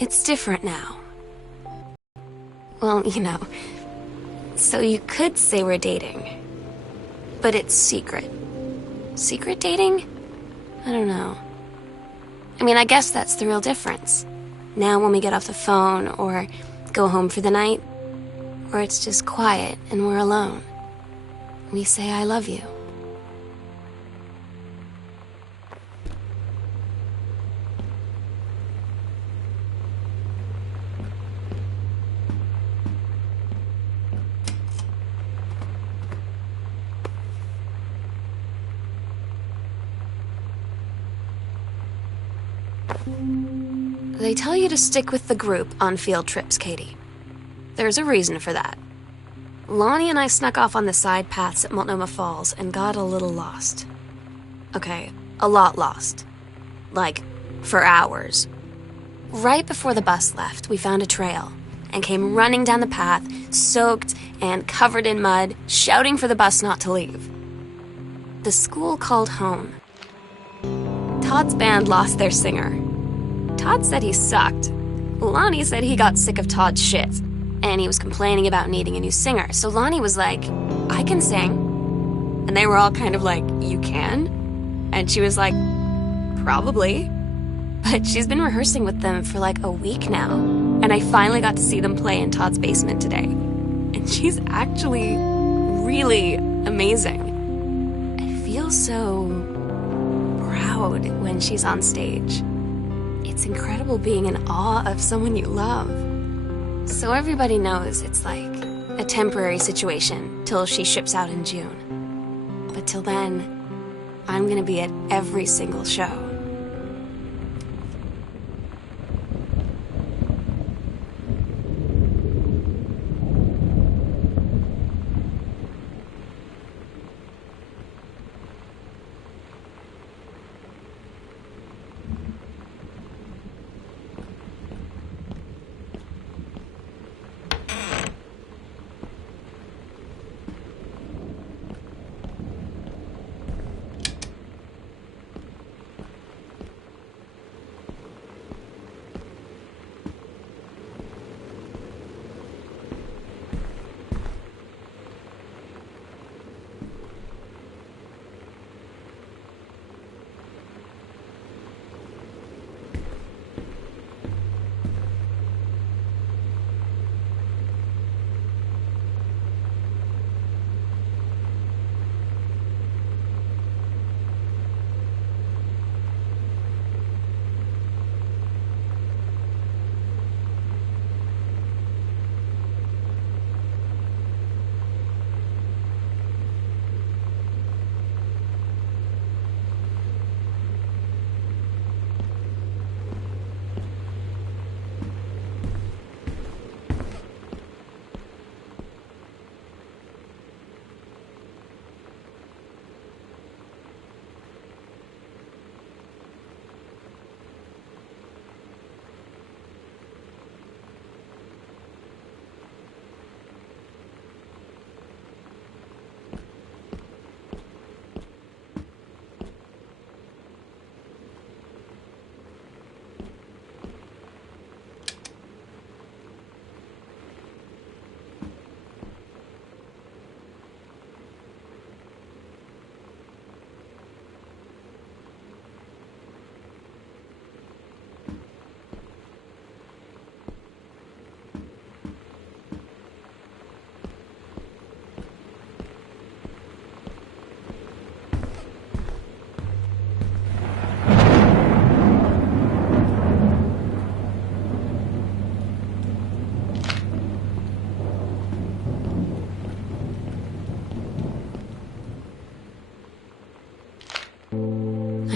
It's different now. Well, so you could say we're dating. But it's secret. Secret dating? I don't know. I mean, I guess that's the real difference. Now when we get off the phone, or go home for the night, or it's just quiet and we're alone, we say I love you. They tell you to stick with the group on field trips, Katie. There's a reason for that. Lonnie and I snuck off on the side paths at Multnomah Falls and got a little lost. Okay, a lot lost. Like, for hours. Right before the bus left, we found a trail and came running down the path, soaked and covered in mud, shouting for the bus not to leave. The school called home. Todd's band lost their singer. Todd said he sucked. Lonnie said he got sick of Todd's shit, and he was complaining about needing a new singer. So Lonnie was like, I can sing. And they were all kind of like, you can? And she was like, probably. But she's been rehearsing with them for like a week now, and I finally got to see them play in Todd's basement today. And she's actually really amazing. I feel so proud when she's on stage. It's incredible being in awe of someone you love. So everybody knows it's like a temporary situation till she ships out in June. But till then, I'm gonna be at every single show.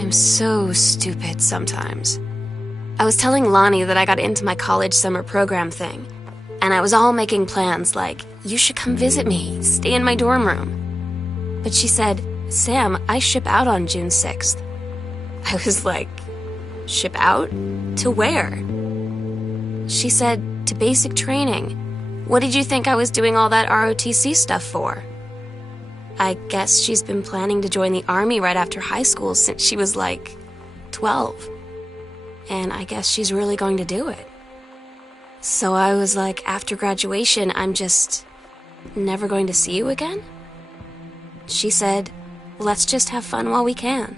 I'm so stupid sometimes. I was telling Lonnie that I got into my college summer program thing, and I was all making plans like, you should come visit me, stay in my dorm room. But she said, Sam, I ship out on June 6th. I was like, ship out? To where? She said, to basic training. What did you think I was doing all that ROTC stuff for? I guess she's been planning to join the army right after high school since she was like 12. And I guess she's really going to do it. So I was like, after graduation, I'm just never going to see you again? She said, let's just have fun while we can.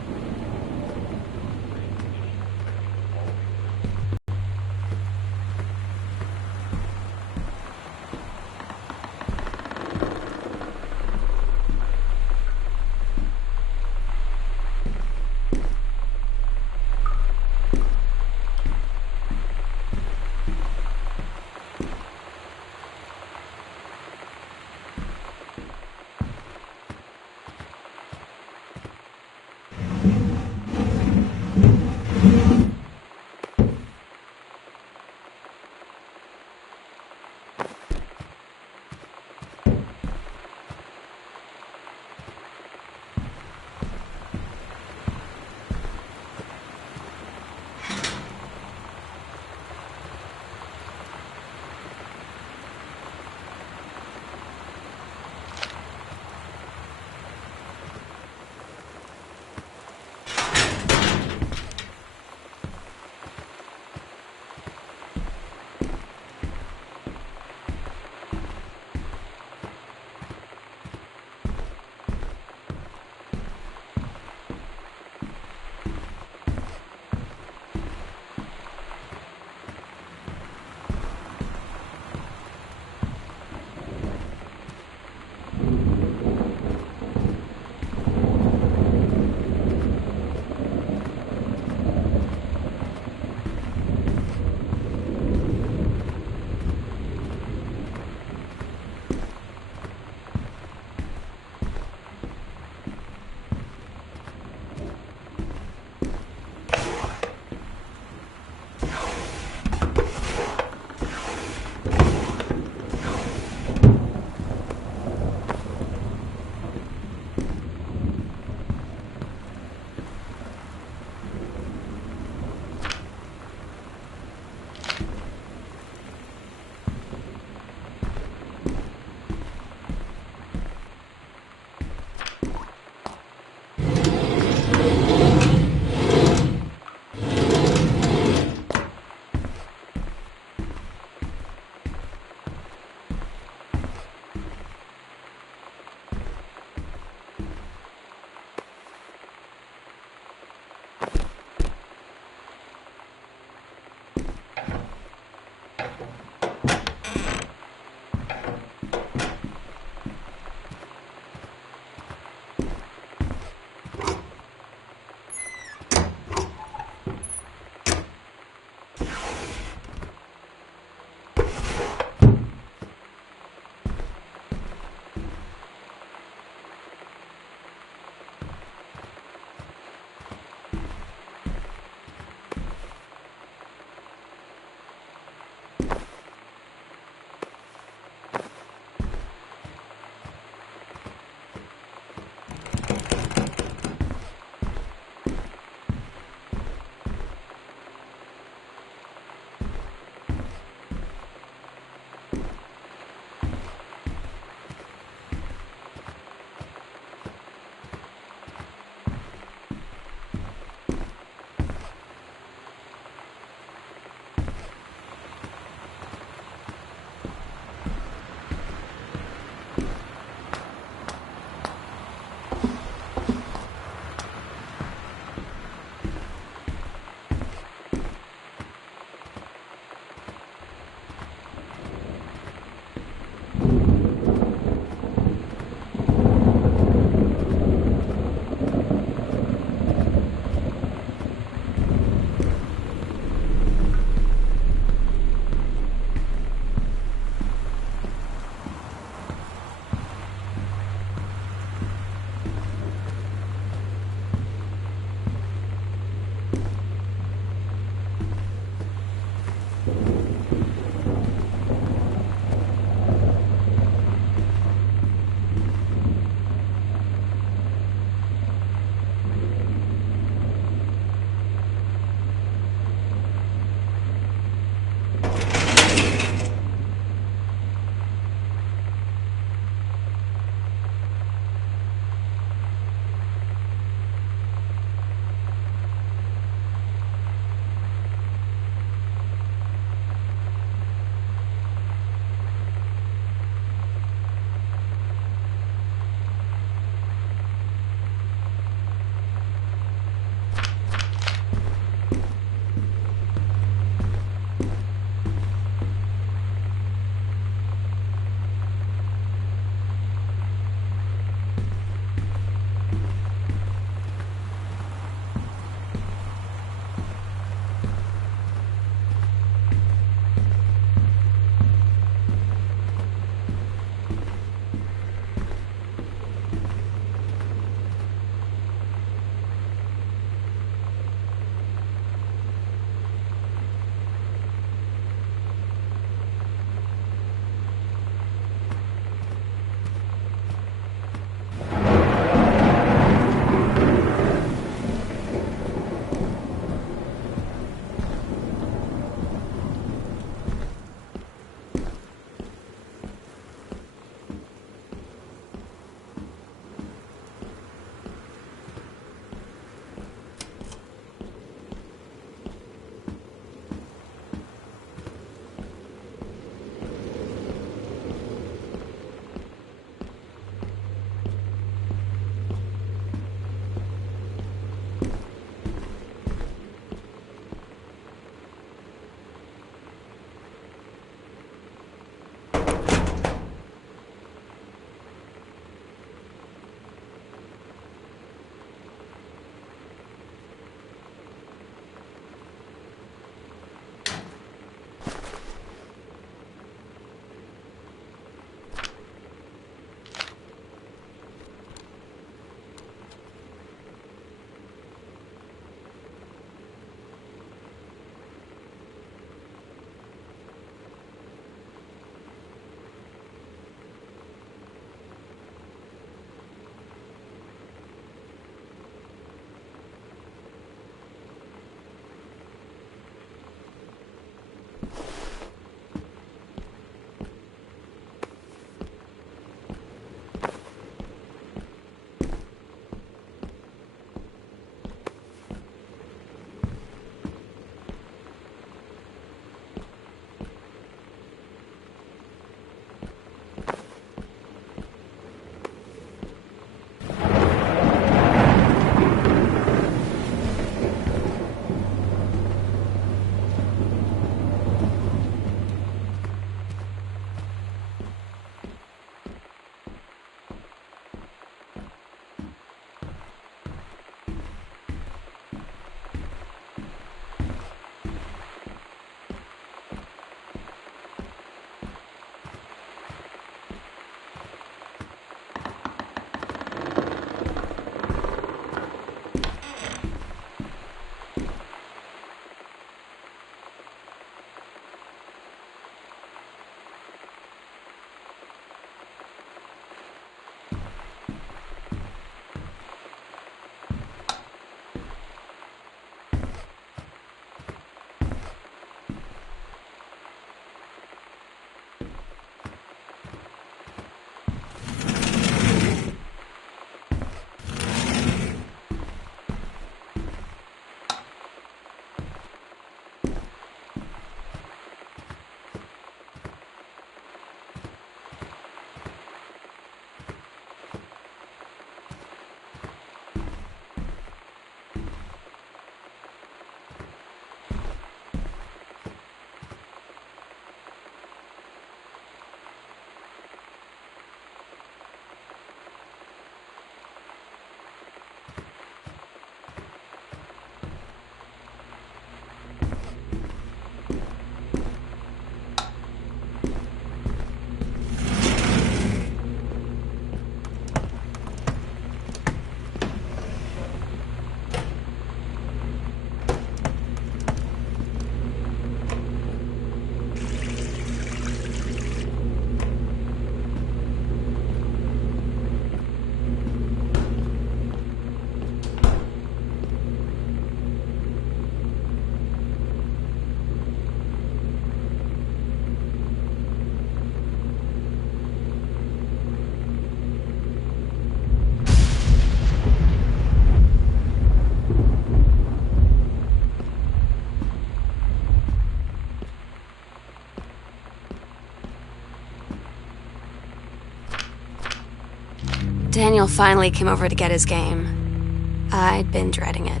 Daniel finally came over to get his game. I'd been dreading it.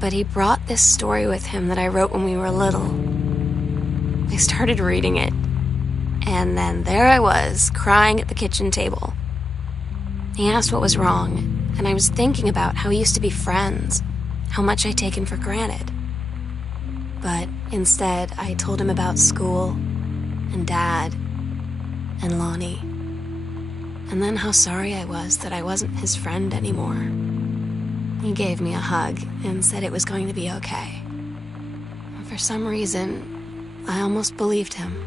But he brought this story with him that I wrote when we were little. I started reading it, and then there I was, crying at the kitchen table. He asked what was wrong, and I was thinking about how we used to be friends, how much I'd taken for granted. But instead, I told him about school, and Dad, and Lonnie, and then how sorry I was that I wasn't his friend anymore. He gave me a hug and said it was going to be okay. For some reason, I almost believed him.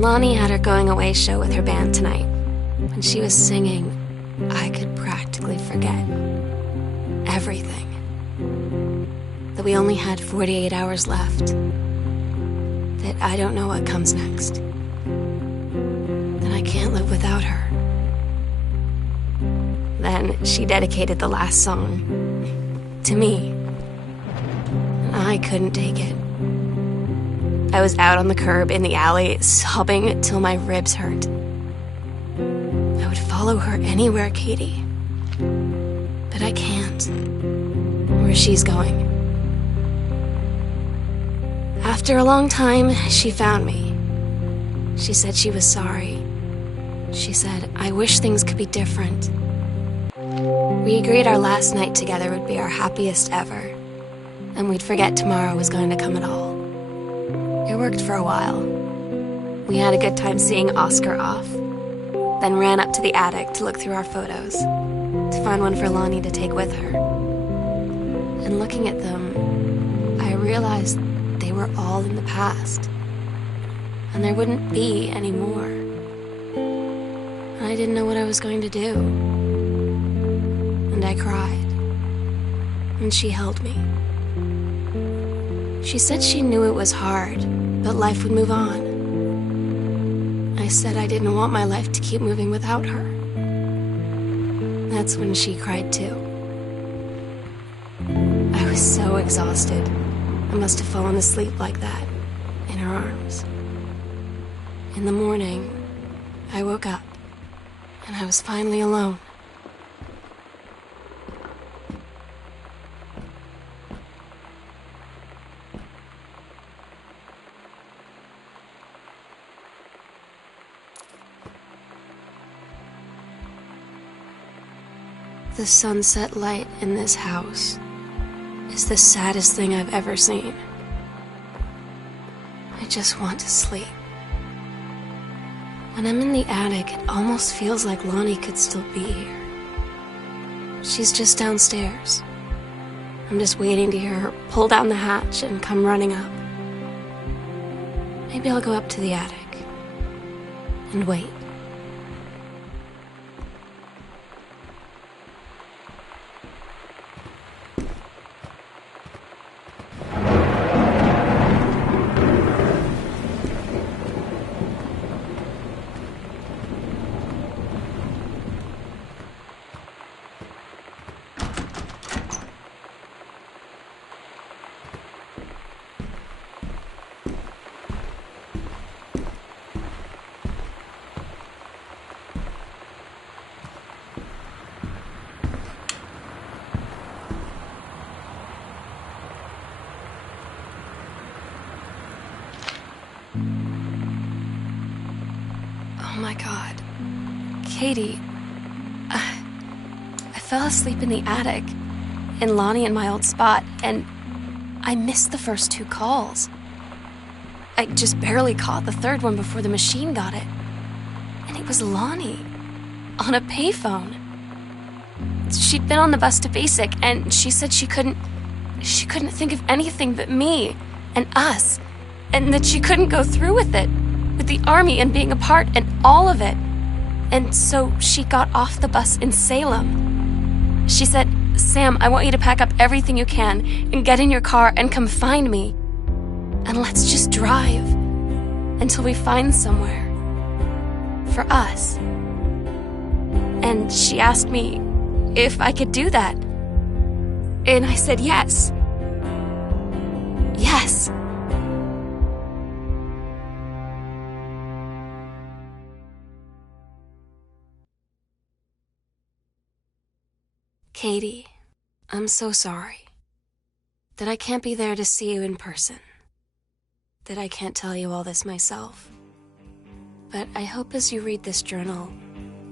Lonnie had her going-away show with her band tonight. When she was singing, I could practically forget everything. That we only had 48 hours left. That I don't know what comes next. That I can't live without her. Then she dedicated the last song to me. I couldn't take it. I was out on the curb in the alley, sobbing till my ribs hurt. I would follow her anywhere, Katie. But I can't. Where she's going. After a long time, she found me. She said she was sorry. She said, I wish things could be different. We agreed our last night together would be our happiest ever, and we'd forget tomorrow was going to come at all. It worked for a while. We had a good time seeing Oscar off, then ran up to the attic to look through our photos, to find one for Lonnie to take with her. And looking at them, I realized they were all in the past, and there wouldn't be any more. And I didn't know what I was going to do. And I cried, and she held me. She said she knew it was hard, but life would move on. I said I didn't want my life to keep moving without her. That's when she cried too. I was so exhausted. I must have fallen asleep like that, in her arms. In the morning, I woke up, and I was finally alone. The sunset light in this house is the saddest thing I've ever seen. I just want to sleep. When I'm in the attic, it almost feels like Lonnie could still be here. She's just downstairs, I'm just waiting to hear her pull down the hatch and come running up. Maybe I'll go up to the attic and wait. Oh my God. Katie, I fell asleep in the attic, in Lonnie and my old spot, and I missed the first 2 calls. I just barely caught the third one before the machine got it. And it was Lonnie, on a payphone. She'd been on the bus to Basic, and she said she couldn't think of anything but me and us, and that she couldn't go through with it, with the Army and being a part and all of it. And so she got off the bus in Salem. She said, "Sam, I want you to pack up everything you can and get in your car and come find me. And let's just drive until we find somewhere for us." And she asked me if I could do that. And I said yes. Yes. Katie, I'm so sorry that I can't be there to see you in person, that I can't tell you all this myself. But I hope as you read this journal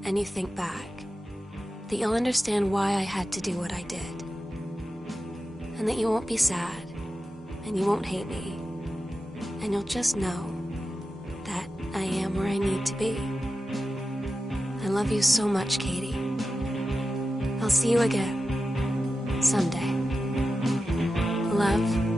and you think back, that you'll understand why I had to do what I did, and that you won't be sad, and you won't hate me, and you'll just know that I am where I need to be. I love you so much, Katie. I'll see you again someday. Love.